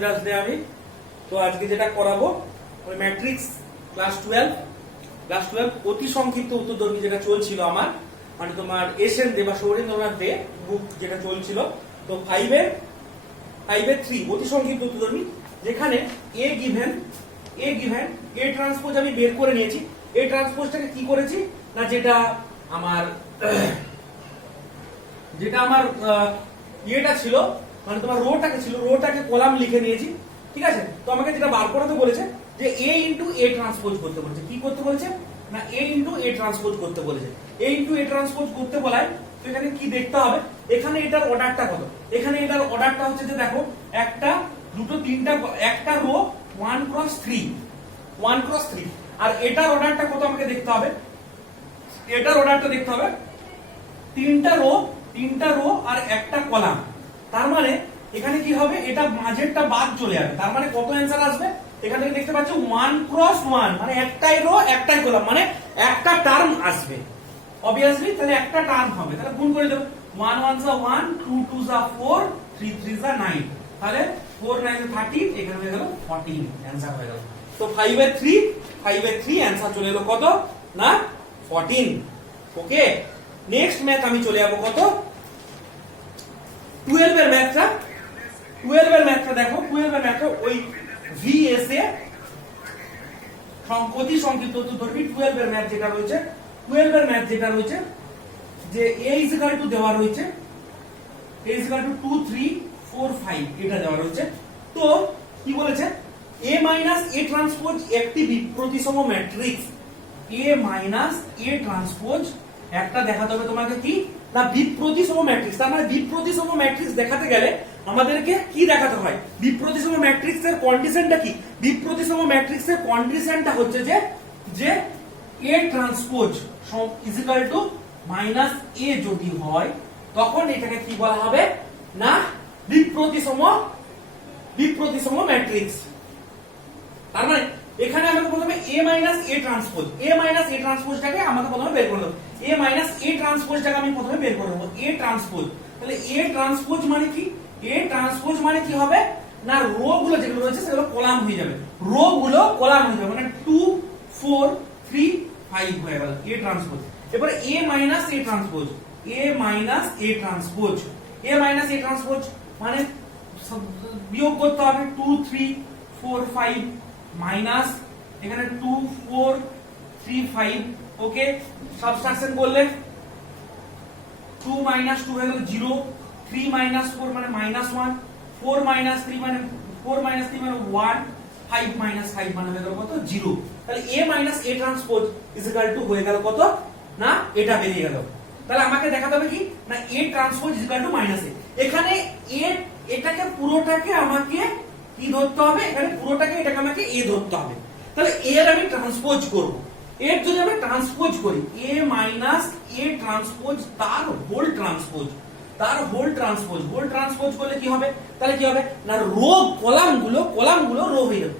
দিদাস দে আমি। তো আজকে যেটা করাবো ওই ম্যাট্রিক্স ক্লাস 12 অতি সংক্ষিপ্ত উত্তরধর্মী যেটা চলছিল আমার, মানে তোমার এসএন দে বা সৌরেন্দ্রনাথ দে বুক যেটা চলছিল। তো 5 এর 3 অতি সংক্ষিপ্ত উত্তরধর্মী, যেখানে এ গিভেন এ ট্রান্সপোজ আমি বের করে নিয়েছি। এ ট্রান্সপোজটাকে কি করেছি না, যেটা আমার ইয়েটা ছিল, মানে তোমার রোটাকে কলাম লিখে নিয়েছি। ঠিক আছে, তো আমাকে যেটা বার করাতে বলেছে যে এ ইন্টু এ ট্রান্সপোজ করতে বলেছে। কি করতে বলেছে না, এ ইন্টু এ ট্রান্সপোজ করতে বলেছে। এ ইন্টু এ ট্রান্সপোজ করতে বলায় তো এখানে কি দেখতে হবে, এখানে এটার অর্ডারটা কত। এখানে এটার অর্ডারটা হচ্ছে যে দেখো, একটা দুটো তিনটা, একটা রো 1 ক্রস 3 আর এটার অর্ডারটা কত আমাকে দেখতে হবে। এটার অর্ডারটা দেখতে হবে তিনটা রো আর একটা কলাম। তার মানে এখানে কি হবে, এটা মাঝেরটা বাদ চলে যাবে। তার মানে কত অ্যান্সার আসবে, এখান থেকে দেখতে পাচ্ছ 1 ক্রস 1, মানে একটাই রো একটাই কলাম, মানে একটা টার্ম আসবে অবভিয়াসলি। তাহলে একটা টার্ম হবে, তাহলে গুণ করে দেব। 1 1 যা 1, 2 2 যা 4, 3 3 যা 9, তাহলে 4 9 13, এখানে হয়ে গেল 14 অ্যান্সার হয়ে গেল। তো 5 এর 3 অ্যান্সার চলে এলো কত না 14। ওকে, নেক্সট ম্যাথ আমি চলে যাব কত 12 এর ম্যাথটা। 12 এর ম্যাথটা দেখো, 12 এর ম্যাথটা ওই ভিএসএ অতি সংক্ষিপ্ত উত্তরধর্মী 12 এর ম্যাথ যেটা রয়েছে যে a ইকুয়াল টু দেওয়া রয়েছে, a ইকুয়াল টু 2 3 4 5 এটা দেওয়া রয়েছে। তো কি বলেছে, a মাইনাস a ট্রান্সপোজ একটি বিপ্রতিসম matrix. a minus a transpose একটা দেখাতে হবে তোমাকে কি না বিপ্রতিসম ম্যাট্রিক্স। তার মানে বিপ্রতিসম ম্যাট্রিক্স দেখাতে গেলে আমাদেরকে কি দেখাতে হয়, বিপ্রতিসম ম্যাট্রিক্স এর কন্ডিশনটা কি। বিপ্রতিসম ম্যাট্রিক্স এর কন্ডিশনটা হচ্ছে যে a transpose equal to minus a যদি হয়, তখন এটাকে কি বলা হবে না বিপ্রতিসম ম্যাট্রিক্স। তার মানে এখানে আমাকে প্রথমে a মাইনাস a ট্রান্সপোজটাকে আমাকে প্রথমে বের করে দেবো। a মাইনাস a ট্রান্সপোজটাকে আমি প্রথমে বের করে দেবো। a ট্রান্সপোজ, তাহলে a ট্রান্সপোজ মানে কি, a ট্রান্সপোজ মানে কি হবে না, রো গুলো যেগুলো রয়েছে সেগুলো কলাম হয়ে যাবে, মানে 2 4 3 5 হয়ে গেল a ট্রান্সপোজ। এবারে a মাইনাস a ট্রান্সপোজ মানে বিয়োগ করতে হবে 2 3 4 5 মাইনাস এখানে 2 4 3 5। ওকে, সাবট্রাকশন করলে 2 মাইনাস 2 হয়ে গেল 0, 3 মাইনাস 4 মানে মাইনাস 1, 4 মাইনাস 3 মানে 1, 5 মাইনাস 5 মানে হয়ে গেল কত 0। তাহলে a minus a transpose equal to হয়ে গেল কত না, এটা বেরিয়ে গেল। তাহলে আমাকে দেখাতে হবে কি না a transpose equal to minus a। এখানে a এটাকে পুরোটাকে আমাকে কি ধরতে হবে, এখানে পুরোটাকে এটাকে আমাকে a ধরতে হবে। তাহলে a এর আমি ট্রান্সপোজ করব। এর যদি আমি ট্রান্সপোজ করি a মাইনাস a ট্রান্সপোজ তার হোল ট্রান্সপোজ করলে কি হবে, তাহলে কি হবে না রো কলামগুলো রো হয়ে যাবে,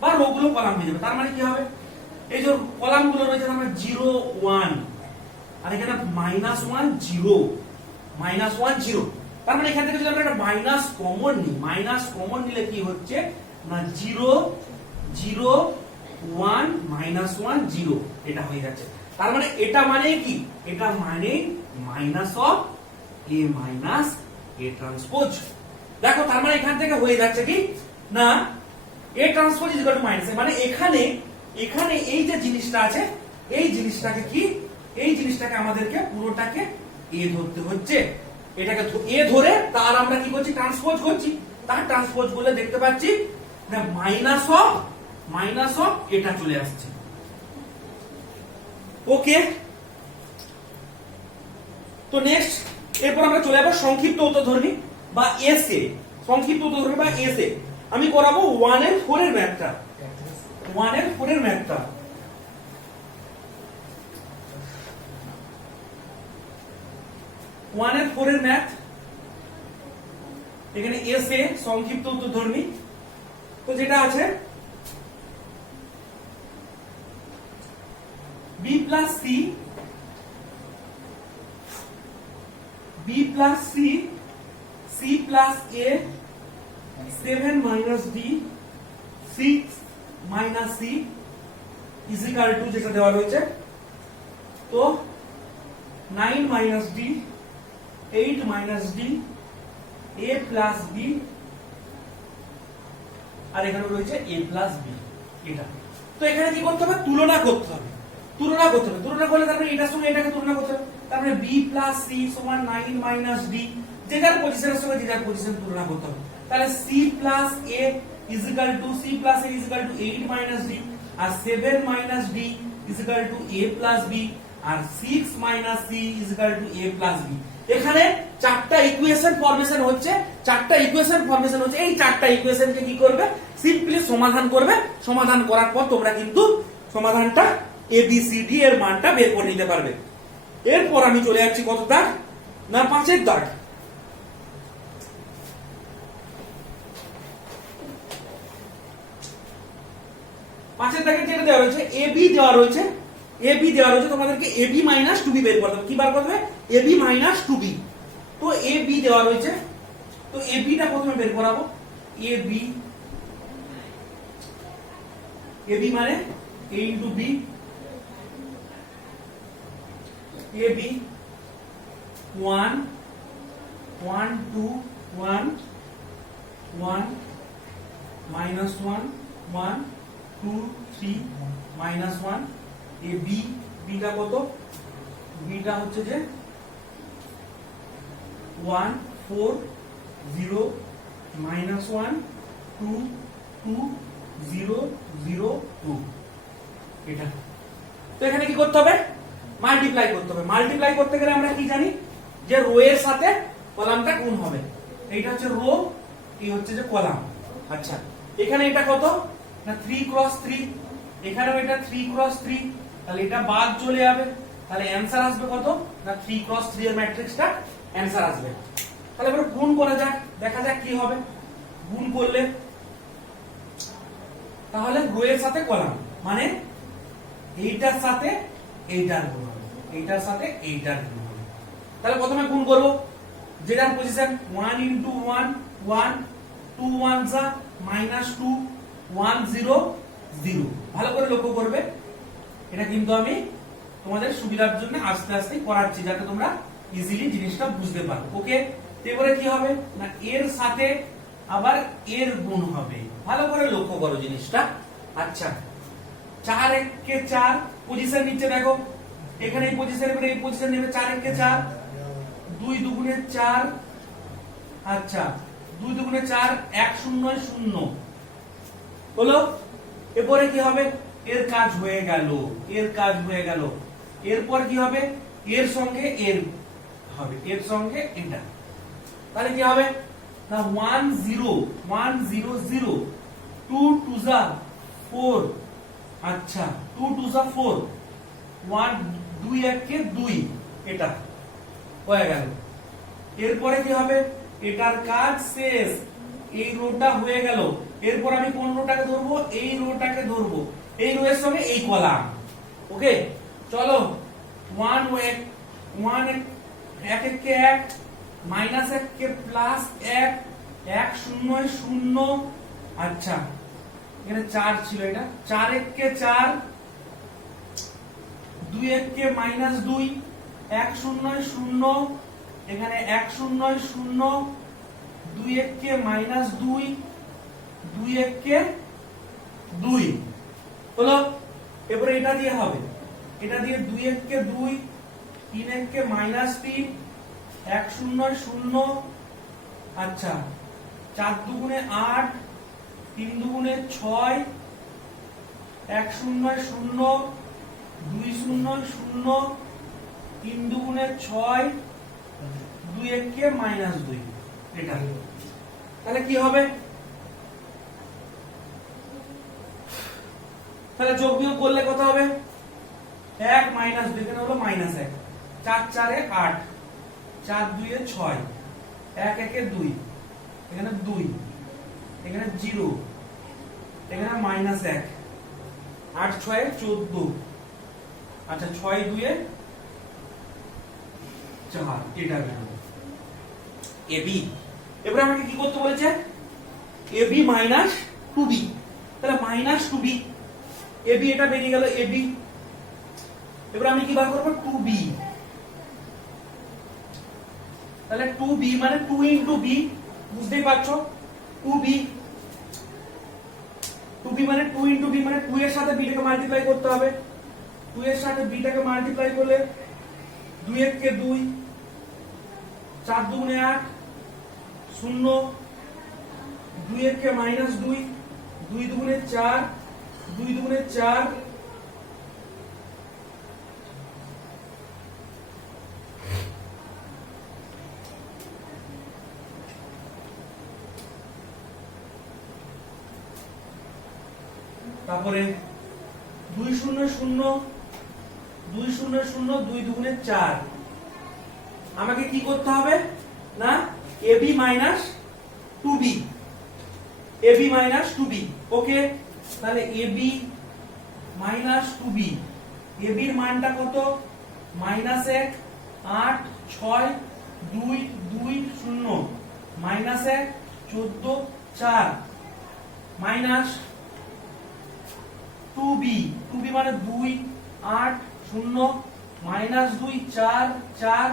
বা রো গুলো কলাম হয়ে যাবে। তার মানে কি হবে, এই যে কলামগুলো রয়েছে তার মানে 0 1 আর এখানে -1 0 তার মানে এখান থেকে যদি আমরা একটা মাইনাস কমন নিলে কি হচ্ছে না 0 0 1 -1 0 এটা হয়ে যাচ্ছে। তার মানে এটা মানে কি, এটা মানে minus of a minus a transpose. দেখো তার মানে এখান থেকে হয়ে যাচ্ছে কি না a transpose equal to minus, মানে এখানে এই যে জিনিসটা আছে, এই জিনিসটাকে আমাদেরকে পুরোটাকে a ধরতে হচ্ছে। এটাকে a ধরে তার আমরা কি করছি, ট্রান্সপোজ করছি। তার ট্রান্সপোজ বলে দেখতে পাচ্ছি না মাইনাস অফ এটা চলে আসছে। ওকে, তো নেক্সট এরপর আমরা চলে যাবো সংক্ষিপ্ত উত্তরধর্মী বা এসএ। আমি করাবো 1 এর 4 এর ম্যাথটা। 1 এর 4 এর ম্যাথটা ম্যাথ, এখানে এসএ সংক্ষিপ্ত উত্তরধর্মী। তো যেটা আছে b plus c c plus a 7 minus D 6 minus C is equal to যেটা দেওয়া রয়েছে, তো 9 minus D 8 minus D A plus B, আর এখানে রয়েছে এ প্লাস বি। এটা তো এখানে কি করতে হবে? তুলনা করতে হবে। তুলনা করলে তারপরে এটার সঙ্গে এটাকে তুলনা করতে হবে। তারপরে বি প্লাস সি সমান 9 মাইনাস ডি, যে যার পজিশনের সঙ্গে যে যার পজিশন তুলনা করতে হবে। তাহলে C plus A is equal to 8 minus D, আর 7 minus D is equal to A plus B, আর 6 minus C is equal to A plus B. এখানে চারটা ইকুয়েশন ফরমেশন হচ্ছে, এই চারটা ইকুয়েশনকে কি করবে? সিম্পলি সমাধান করবে। সমাধান করার পর তোমরা কিন্তু সমাধানটা এ বি সি ডি এর মানটা বের করে নিতে পারবে। এরপর আমি চলে যাচ্ছি কত দাগ না 5 দাগ। 5 দাগে যেটা দেওয়া রয়েছে এবি দেওয়া রয়েছে, তোমাদেরকে এবি মাইনাস 2বি বের করতে হবে। কি বার করতে হবে? এবি মাইনাস 2বি। তো এবি দেওয়া রয়েছে, তো এবিটা প্রথমে বের করাবো। এবি মানে a into B, AB 1 1 2 1 1 minus 1 1 2 3 minus 1 A B, beta কত? বিটা হচ্ছে যে 1 4 0 minus 1 2 2 0 0 2। এটা তো এখানে কি করতে হবে? মাল্টিপ্লাই করতে হবে। মাল্টিপ্লাই করতে গেলে আমরা কি জানি যে রো এর সাথে কলামটা গুণ হবে। এইটা হচ্ছে রো, এই হচ্ছে যে কলাম। আচ্ছা, এখানে এটা কত না 3 ক্রস 3, এখানেও এটা 3 ক্রস 3, তাহলে এটা বাদ চলে যাবে। তাহলে অ্যানসার আসবে কত না 3 ক্রস 3 এর ম্যাট্রিক্সটা অ্যানসার আসবে। তাহলে এবার গুণ করা যাক, দেখা যাক কি হবে গুণ করলে। তাহলে রো এর সাথে কলাম মানে এইটার সাথে এইটার গুণ হবে, এইটার সাথে এইটার গুণ হবে। তাহলে প্রথমে গুণ করব, যেটার পজিশন 1 ইনটু 1 1 2 1 যা -2 1 0 0। ভালো করে লক্ষ্য করবে, এটা কিন্তু আমি তোমাদের সুবিধার জন্য আস্তে আস্তে করাচ্ছি যাতে তোমরা ইজিলি জিনিসটা বুঝতে পারো। ওকে, এবারে কি হবে না এর সাথে আবার এর গুণ হবে। ভালো করে লক্ষ্য করো জিনিসটা। আচ্ছা, 4 1 কে 4 পজিশন নিচে দেখো, এখানে এই পজিশন এবারে এই পজিশন নেবে 4 1 কে 4 2 দুগুণে 4। আচ্ছা, 2 দুগুণে 4 1 0 0 হলো। এরপরে কি হবে? এর কাজ হয়ে গেল, এর কাজ হয়ে গেল। এরপর কি হবে? এর সঙ্গে এর হবে, এর সঙ্গে এটা। তাহলে কি হবে না 1 0 1 0 0 2 2 যা 4। আচ্ছা, 2 2 যা 4 1 2 1 কে 2, এটা হয়ে গেল। এরপরে কি হবে? এটার কাজ শেষ, এই রোটা হয়ে গেল। এরপর আমি কোন রোটাকে ধরবো? এই রোটাকে ধরবো, এই রো এর সঙ্গে এই কলাম। ওকে, চলো 1 1 1 1 কে 1 মাইনাস 1 কে প্লাস 1 1 0 0। আচ্ছা, এখানে 4 ছিল, এটা 4 1 কে 4 2 1 কে মাইনাস 2 1 0 0। এখানে 1 0 0 2 1 কে মাইনাস 2 2 1 কে 2 হলো। এবারে এটা দিয়ে হবে, এটা দিয়ে 2 1 কে 2 3 1 কে মাইনাস 3 1 0 0। আচ্ছা, 4 দুগুণে 8 3 দুগুণে 6 1 0 0 2 0 0 3 দুগুণে 6 2 1 কে মাইনাস 2। এটা তাহলে কি হবে? তাহলে যোগ বিয়োগ করলে কত হবে? 1 মাইনাস 2, এখানে হলো মাইনাস 1, 4 4 এ 8 4 2 এ 6 1 1 এ 2, এখানে 2, এখানে 0, এখানে মাইনাস 1 8 6 এ 14। আচ্ছা, 6 2 এ 4, এটা বের হবে এবি। এবারে আমাকে কি করতে বলেছে? এবি মাইনাস 2b, তাহলে মাইনাস 2b, এবি এটা বেরিয়ে গেল এবি। এবার আমি কি বার করব 2b, তাহলে 2b মানে 2 ইনটু b, বুঝতেই পারছো 2b, 2b মানে 2 ইনটু b মানে 2 এর সাথে b টাকে মাল্টিপ্লাই করতে হবে, 2 এর সাথে b টাকে মাল্টিপ্লাই করলে 2 1 কে 2, 4 2 8 0, 2 1 কে মাইনাস 2, 2 2 4, 2 2 4, তারপরে 2 0 0, 2 0 0, 2 2 4, আমাকে কি করতে হবে না ab minus 2b, ab minus 2b, ওকে। তাহলে ab মাইনাস 2b, ab এর মানটা কত minus 1 8 6 2 2 0 minus 1 14 4 minus 2b, 2b মানে 2 8 0 মাইনাস 2 4 4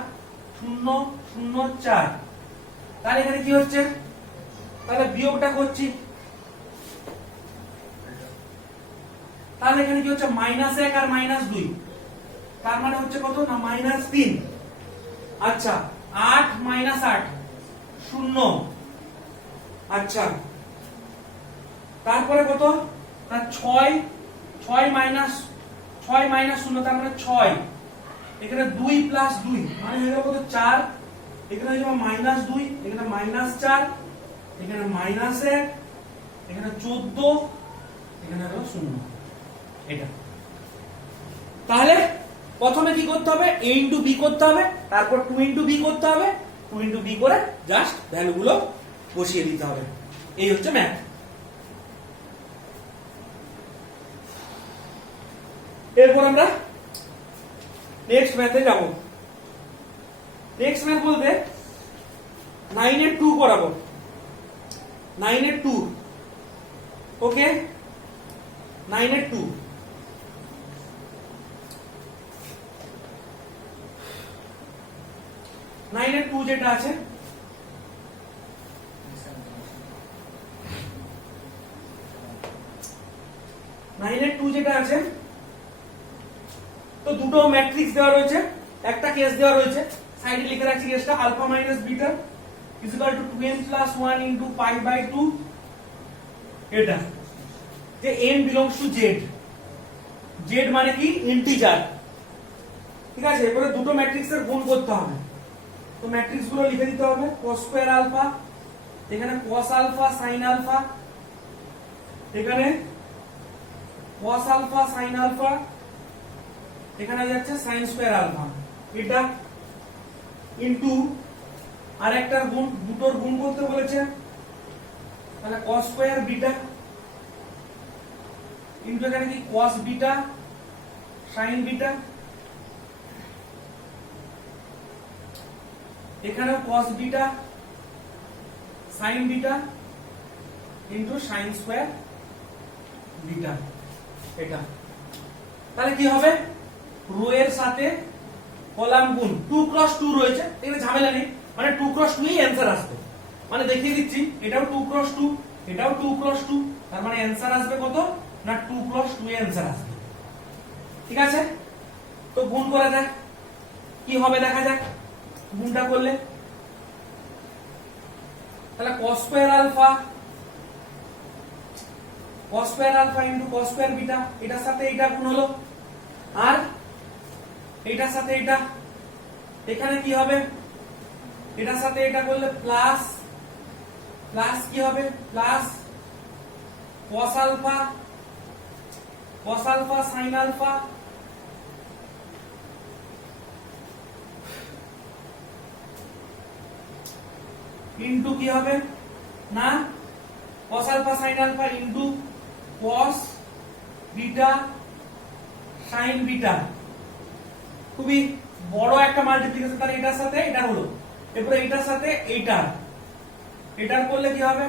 0 0 4, তাহলে এখানে কি হচ্ছে, তাহলে বিয়োগটা করছি, তাহলে এখানে কি হচ্ছে মাইনাস 1 আর মাইনাস 2, তার মানে হচ্ছে কত না মাইনাস 3, আচ্ছা 8 মাইনাস 8 0, আচ্ছা তারপরে কত না 6 6 মাইনাস 0, তার মানে 6, এখানে 2 প্লাস 2 মানে হয়ে গেল কত 4, এখানে হয়ে গেল মাইনাস 2, এখানে মাইনাস 4, এখানে মাইনাস 1, এখানে 14, এখানে হলো 0, এটা। তাহলে প্রথমে কি করতে হবে a ইনটু b করতে হবে, তারপর 2 ইনটু b করতে হবে, 2 ইনটু b করে জাস্ট ভ্যালুগুলো বসিয়ে দিতে হবে, এই হচ্ছে ম্যাথ। এরপর আমরা নেক্সট ম্যাথে যাব। নেক্সট ম্যাথ বলতে 9 এর 2 করাবো, 9 এর 2, ওকে 9 এর 2, নাইনের 2 যেটা আছে নাইনের 2 যেটা আছে, তো দুটো ম্যাট্রিক্স দেওয়া রয়েছে, একটা কেস দেওয়া রয়েছে, সাইডে লিখে রাখছি কেসটা alpha minus beta is equal to 2n plus 1 into pi by 2, এটা যে n belongs to z, z মানে কি ইন্টিজার, ঠিক আছে। এবারে দুটো ম্যাট্রিক্সের গুণ করতে হবে, তো ম্যাট্রিক্স গুলো লিখে দিতে হবে cos স্কয়ার আলফা, এখানে cos আলফা sin আলফা, এখানে cos আলফা sin আলফা, এখানে যাচ্ছে sin স্কয়ার আলফা, এটা ইনটু আর একটা গুণ, দুটোর গুণ করতে বলেছে, তাহলে cos স্কয়ার বিটা ইনটু এখানে কি cos বিটা sin বিটা, এখানেও cos beta sin beta into sin square beta, এটা। তাহলে কি হবে রো এর সাথে কলাম গুণ 2 ক্রস 2 রয়েছে, এখানে ঝামেলা নেই, মানে 2 ক্রস 2 ই অ্যানসার আসবে, মানে দেখিয়ে দিচ্ছি এটাও 2 ক্রস 2, এটাও 2 ক্রস 2, তার মানে অ্যানসার আসবে কত না 2 ক্রস 2 এর অ্যানসার আসবে, ঠিক আছে। তো গুণ করা যাক, কি হবে দেখা যাক গুণটা করলে, তাহলে cos square alpha into cos square beta, এটার সাথে এটা গুণ হলো, আর এটার সাথে এটা, এখানে কি হবে এটার সাথে এটা করলে প্লাস প্লাস কি হবে plus cos alpha sin alpha into কি হবে না cos alpha sin alpha into cos beta sin beta, খুবই বড় একটা মাল্টিপ্লিকেশন, তাহলে এটার সাথে এটা হলো, এরপরে এটার সাথে এইটা, এটার করলে কি হবে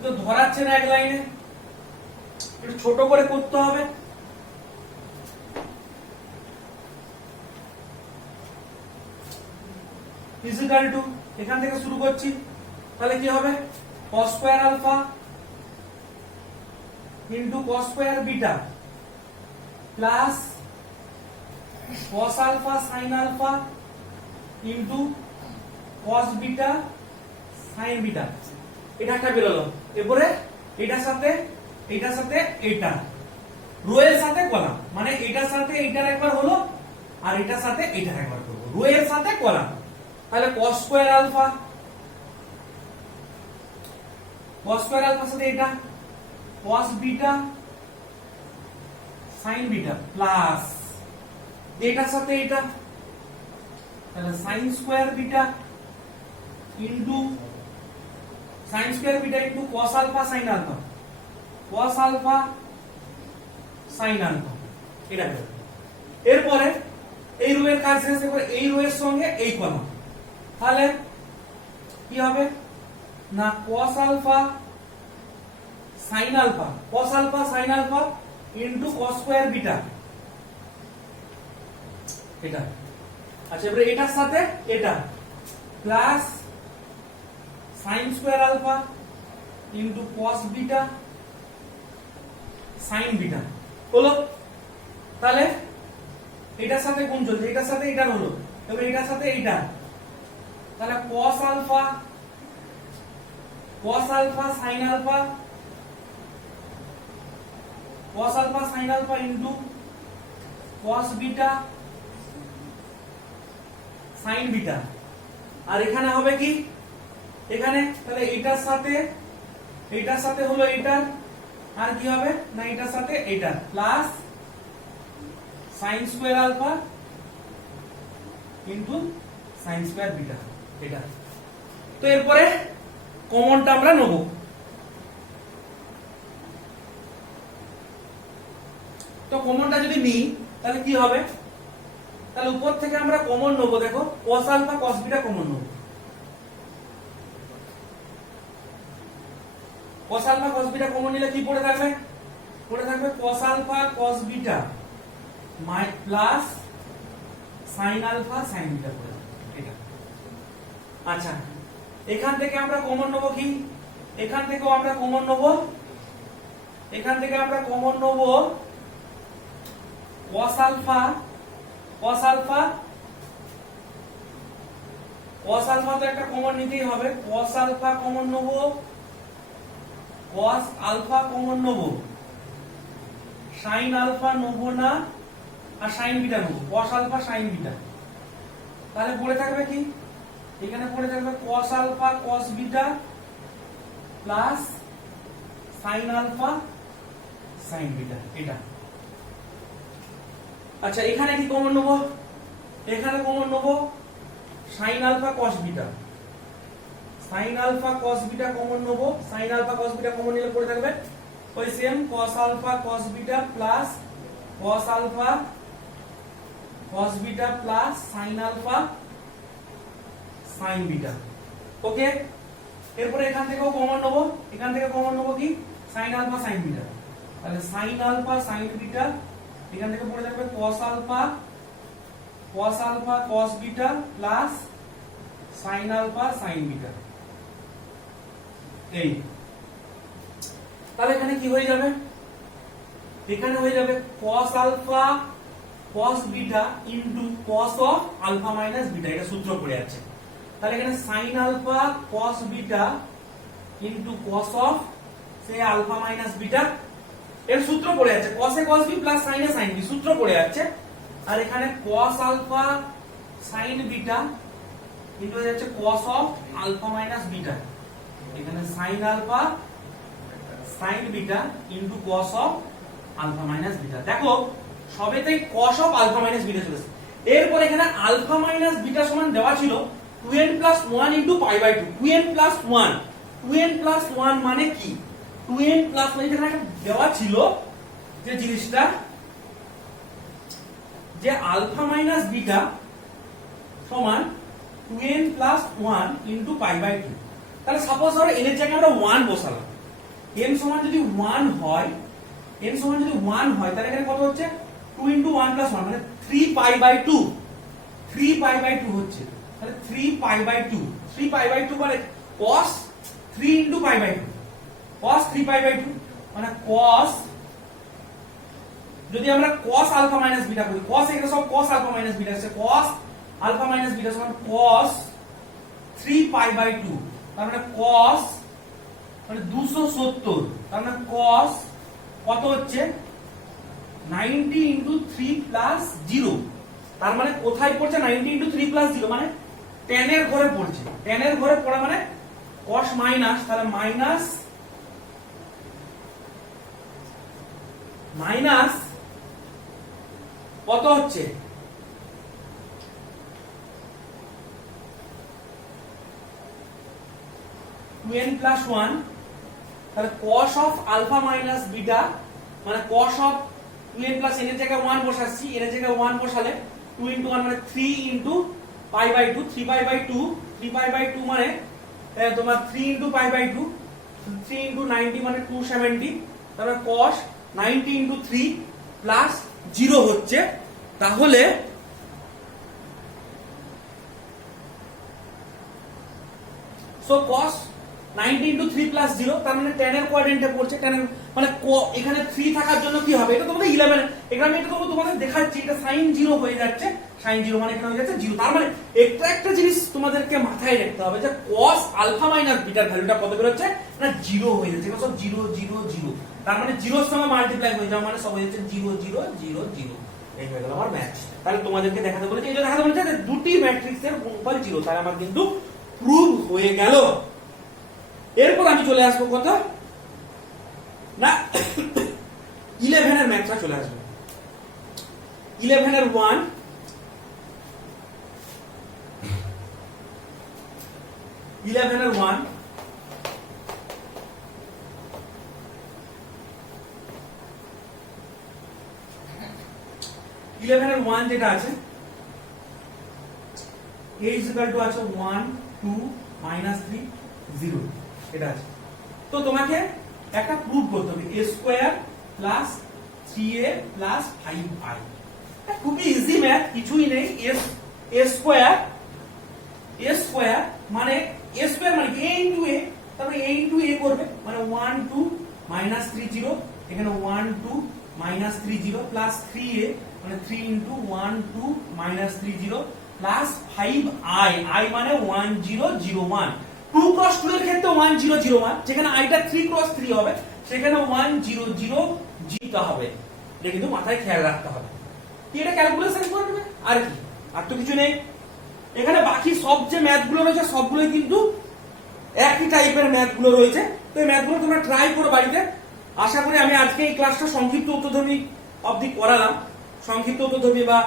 তো ধরাচ্ছে না এক লাইনে, একটু ছোট করে করতে হবে। ইজিক্যাল টু, এখান থেকে শুরু করছি, তাহলে কি হবে cos square alpha into cos square beta plus cos alpha sin alpha into cos beta sin beta. এটা একটা বেরোলো। এরপরে এটার সাথে এটা রো এর সাথে কলাম, মানে এটার সাথে এটার একবার হলো আর এটার সাথে এটার একবার করব, রো এর সাথে কলাম। তাহলে cos স্কয়ার আলফা সাথে এটা cos beta sin beta plus এটার সাথে এটা, তাহলে sin square beta into sin square beta into cos alpha sin alpha, cos alpha sin alpha. এটা গেল। এরপরে এই রো এর কাজ শেষ, এবার এই রো এর সঙ্গে এই কলাম, তাহলে কি হবে না cos alpha sin alpha, cos alpha sin alpha into cos square beta. এটা আচ্ছা, এবারে এটার সাথে এটা plus sin square alpha into cos beta sin beta হলো। তাহলে এটার সাথে গুণ চলছে, এটার সাথে এটা হলো, এবার এটার সাথে এইটা, তাহলে cos alpha sin alpha into cos beta sin beta. আর এখানে হবে কি, এখানে তাহলে এটার সাথে হলো এটা, আর কি হবে না এটার সাথে এটা plus sin square alpha into sin square beta. এটা তো এরপরে কমনটা আমরা নেব। তো কমনটা যদি নিই তাহলে কি হবে, তাহলে উপর থেকে আমরা কমন নেব, দেখো cos alpha cos beta common নেব, cos alpha cos beta common নিলে কি পড়ে থাকবে, cos alpha cos beta plus sin alpha sin beta পড়ে এটা। আচ্ছা, এখান থেকে আমরা কমন নেব কি, এখান থেকেও আমরা কমন নেব, cos আলফা তো একটা কমন নিতেই হবে, cos আলফা কমন নেব, cos আলফা কমন নেব, sin আলফা নেব না, আর sin বিটা নেব, cos আলফা sin বিটা। তাহলে পড়ে থাকবে কি, এখানে পড়ে থাকবে cos alpha cos beta plus sin alpha sin beta. এটা আচ্ছা, এখানে কি কমন নেব, এখানে কমন নেব sin alpha cos beta, sin alpha cos beta common নেব, sin alpha cos beta common নিলে পড়ে থাকবে ওই same cos alpha cos beta plus cos alpha cos beta plus sin alpha sin beta. Okay, এরপরে এখান থেকেও common নেব, এখান থেকে কমন নেব কি sin আলফা sin বিটা, তাহলে sin আলফা sin বিটা, এখান থেকে পড়ে থাকবে cos alpha cos beta plus sin alpha sin beta. এই তাহলে এখানে কি হয়ে যাবে, এখানে হয়ে যাবে cos alpha cos beta into cos of alpha minus beta, এটা সূত্র পড়ে আছে। তাহলে এখানে sin alpha cos beta into cos of সে আলফা মাইনাস বিটা, এর সূত্র পড়ে আছে cos A cos b plus sin A sin b, সূত্র পড়ে আছে। আর এখানে cos alpha sin beta into হয়ে যাচ্ছে cos of alpha minus beta, এখানে sin alpha sin beta into cos of alpha minus beta. দেখো সবেতেই cos of alpha minus beta চলেছে। এরপর এখানে আলফা মাইনাস বিটা সমান দেওয়া ছিল 2n plus 1 into pi by 2, 2n plus 1 মানে কি, 2n প্লাস 1 এখানে দেওয়া ছিল যে জিনিসটা যে আলফা মাইনাস বিটা সমান 2n plus 1 into pi by 2। তাহলে সাপোজ ধরো n এর জায়গায় আমরা 1 বসালাম, n সমান যদি 1 হয়, n সমান যদি 1 হয় তাহলে এখানে কত হচ্ছে 2 * 1 + 1 মানে 3π/2, 3π/2 হচ্ছে। তাহলে 3π/2, 3π/2 মানে cos 3 * π/2, cos 3π/2 মানে cos, যদি আমরা cos α - β করি, cos এগুলো সব cos α - β আছে, cos α - β সমান cos 3π/2, তার মানে cos মানে 270, তার মানে cos কত হচ্ছে 90 * 3 + 0, তার মানে কোথায় পড়ছে 90 * 3 + 0 মানে tan এর ঘরে পড়ছে, tan এর ঘরে পড়া মানে cos মাইনাস, তাহলে মাইনাস কত হচ্ছে 2n + 1, তাহলে cos অফ আলফা মাইনাস বিটা মানে cos অফ 2n + n এর জায়গায় 1 বসাচ্ছি, এর জায়গায় 1 বসালে 2 * 1 মানে 3 * π/2, 3π/2, 3π/2 মানে তোমার 3 * π/2, 3 * 90 মানে 270, তাহলে cos 90 * 3 + 0 হচ্ছে। তাহলে cos 90 * 3 + 0 তার মানে tan এর কোয়াড্রেন্টে পড়ছে, tan এর মানে এখানে 3 থাকার জন্য কি হবে, এটা তোমাদের 11 এখানে আমি এটা তোমাদের দেখাচ্ছি, এটা sin 0 হয়ে যাচ্ছে, sin 0 মানে এখানে হয়ে যাচ্ছে 0। তার মানে একটা জিনিস তোমাদেরকে মাথায় রাখতে হবে যে cos α - β এর ভ্যালুটা কত বের হচ্ছে না 0 হয়ে যাচ্ছে, এটা সব 0 0 0, তার মানে 0 এর সঙ্গে মাল্টিপ্লাই হয়ে যাওয়া মানে সব হয়ে যাচ্ছে 0 0 0 0, এই হয়ে গেল আমার ম্যাথ। তাহলে তোমাদেরকে দেখাতে বলেছে, এই যে দেখাতে বলেছে যে দুটি ম্যাট্রিক্সের গুণফল 0, তাহলে আমার কিন্তু প্রুভ হয়ে গেল। এরপর আমি চলে আসবো কত না 11 এর ম্যাথটা চলে আসবে। 11 এর 1, 11 এর 1 11 এর 1 যেটা আছে a = আছে 1 2 -3 0, এটা আছে। তো তোমাকে একটা প্রুফ করতে হবে a² + 3a + 5i, খুবই ইজি ম্যাথ, কিছুই নেই। a² মানে a * a, তারপরে a * a করবে মানে 1 2 -3 0, এখানে 1 2 -3 0 + 3a মানে 3 * 1 2 -3 0 + 5i, i মানে 1 0 0 1, 2 × 2 এর ক্ষেত্রে 1 0 0 1, যেখানে i টা 3 × 3 হবে সেখানে 1 0 0 0 হবে, এটা কিন্তু মাথায় খেয়াল রাখতে হবে। কি এটা ক্যালকুলেশন করবে আর কি, আর তো কিছু নেই। এখানে বাকি সব যে ম্যাথগুলো রয়েছে সবগুলোই কিন্তু একই টাইপের ম্যাথগুলো রয়েছে, তো এই ম্যাথগুলো তোমরা ট্রাই করো বাড়িতে। আশা করি আমি আজকে এই ক্লাসটা সংক্ষিপ্ত উত্তরধর্মী অবধি করালাম, সংক্ষিপ্ত উত্তরধর্মী বা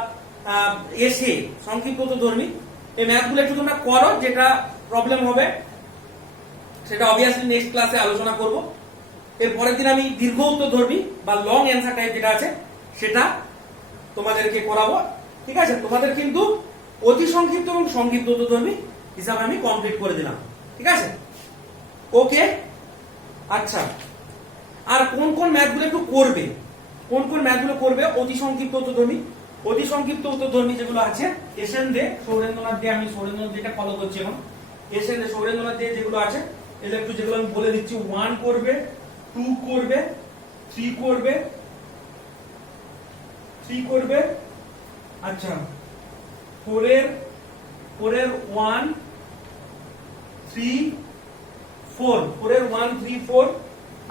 এসে সংক্ষিপ্ত উত্তরধর্মী, এই ম্যাথগুলো একটু তোমরা করো, যেটা প্রবলেম হবে সেটা অবভিয়াসলি নেক্সট ক্লাসে আলোচনা করব। এর পরের দিন আমি দীর্ঘ উত্তরধর্মী বা লং অ্যান্সার টাইপ যেটা আছে সেটা তোমাদেরকে করাবো, ঠিক আছে। তোমাদের কিন্তু অতি সংক্ষিপ্ত এবং সংক্ষিপ্ত উত্তরধর্মী হিসাবে আমি কমপ্লিট করে দিলাম, ঠিক আছে, ওকে। আচ্ছা, আর কোন কোন ম্যাথগুলো একটু করবে, কোন কোন ম্যাথগুলো করবে অতি সংক্ষিপ্ত উত্তরধর্মী, অতি সংক্ষিপ্ত উত্তরধর্মী যেগুলো আছে এসএন দে, সৌরেন্দ্রনাথ দে, আমি সৌরেন্দ্রনাথ দেটা ফলো করছি এখন, এসএন দে সৌরেন্দ্রনাথ দে যেগুলো আছে এগুলো একটু, যেগুলো আমি বলে দিচ্ছি, 1 করবে, 2 করবে, 3 করবে, 3 করবে, আচ্ছা 4 এর 1 3 4, 4 এর 1 3 4,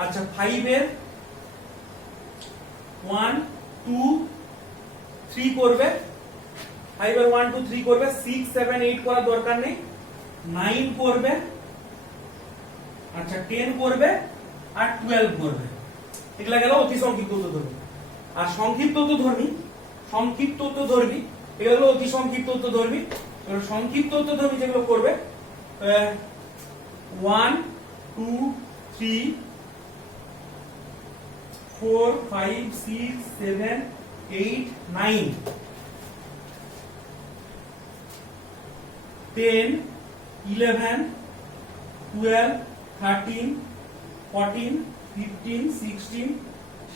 আচ্ছা 5 এর 1 2 3 করবে, 5 এর 1 2 3 করবে, 6 7 8 করার দরকার নেই, 9 করবে, আচ্ছা 10 করবে আর 12 করবে। এগুলা গেল অতি সংক্ষিপ্ত উত্তরধর্মী। আর সংক্ষিপ্ত উত্তরধর্মী, সংক্ষিপ্ত উত্তরধর্মী এগুলো অতি সংক্ষিপ্ত উত্তরধর্মী, সংক্ষিপ্ত উত্তরধর্মী যেগুলো করবে 1 2 3 4 5 6 7 8 9 10 11 12 13 14 15 16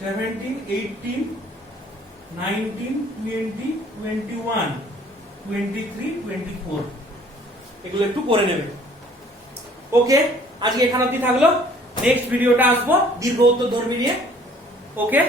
17 18 19 20 21 23 24 এগুলো একটু করে নেবে। ওকে, আজকে এখান অবধি থাকলো। নেক্সট ভিডিওটা আসবো দীর্ঘ উত্তরধর্মী নিয়ে। ওকে।